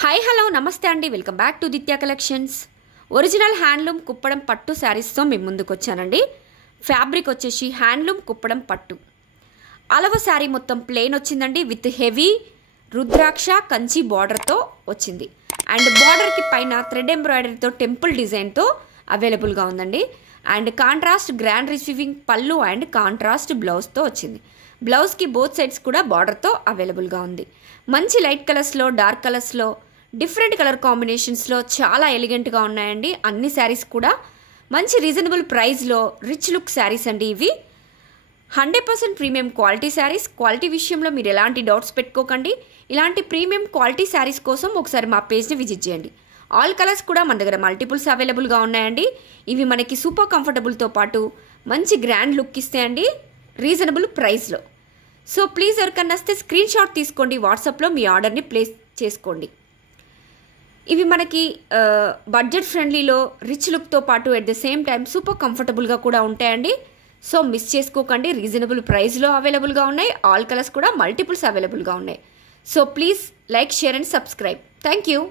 Hi hello నమస్తే అండి, welcome back to Ditya collections. Original handloom Kuppadam పట్టు శారీస్తో మేము ముందుకు వచ్చానండి. ఫ్యాబ్రిక్ వచ్చేసి హ్యాండ్లూమ్ కుప్పడం పట్టు. అలవ శారీ మొత్తం ప్లెయిన్ వచ్చిందండి, విత్ హెవీ రుద్రాక్ష కంచి బార్డర్తో వచ్చింది. అండ్ బార్డర్కి పైన థ్రెడ్ ఎంబ్రాయిడరీతో టెంపుల్ డిజైన్తో అవైలబుల్గా ఉందండి. అండ్ కాంట్రాస్ట్ గ్రాండ్ రిసీవింగ్ పళ్ళు అండ్ కాంట్రాస్ట్ బ్లౌజ్తో వచ్చింది. బ్లౌజ్కి బోత్ సైడ్స్ కూడా బార్డర్తో అవైలబుల్గా ఉంది. మంచి లైట్ కలర్స్లో, డార్క్ కలర్స్లో, డిఫరెంట్ కలర్ కాంబినేషన్స్లో చాలా ఎలిగెంట్గా ఉన్నాయండి. అన్ని శారీస్ కూడా మంచి రీజనబుల్ ప్రైస్లో రిచ్ లుక్ శారీస్ అండి. ఇవి 100% ప్రీమియం క్వాలిటీ శారీస్. క్వాలిటీ విషయంలో మీరు ఎలాంటి డౌట్స్ పెట్టుకోకండి. ఇలాంటి ప్రీమియం క్వాలిటీ శారీస్ కోసం ఒకసారి మా పేజ్ని విజిట్ చేయండి. ఆల్ కలర్స్ కూడా మన దగ్గర మల్టిపుల్స్ అవైలబుల్గా ఉన్నాయండి. ఇవి మనకి సూపర్ కంఫర్టబుల్తో పాటు మంచి గ్రాండ్ లుక్ ఇస్తాయండి రీజనబుల్ ప్రైస్లో. సో ప్లీజ్ ఎవరికన్నా వస్తే స్క్రీన్ షాట్ తీసుకోండి, వాట్సాప్లో మీ ఆర్డర్ని ప్లేస్ చేసుకోండి. ఇవి మనకి బడ్జెట్ ఫ్రెండ్లీలో రిచ్ లుక్తో పాటు at the same time super కంఫర్టబుల్గా కూడా ఉంటాయండి. సో మిస్ చేసుకోకండి, రీజనబుల్ ప్రైస్లో అవైలబుల్గా ఉన్నాయి. ఆల్ కలర్స్ కూడా మల్టిపుల్స్ అవైలబుల్గా ఉన్నాయి. So please like, share and subscribe. Thank you.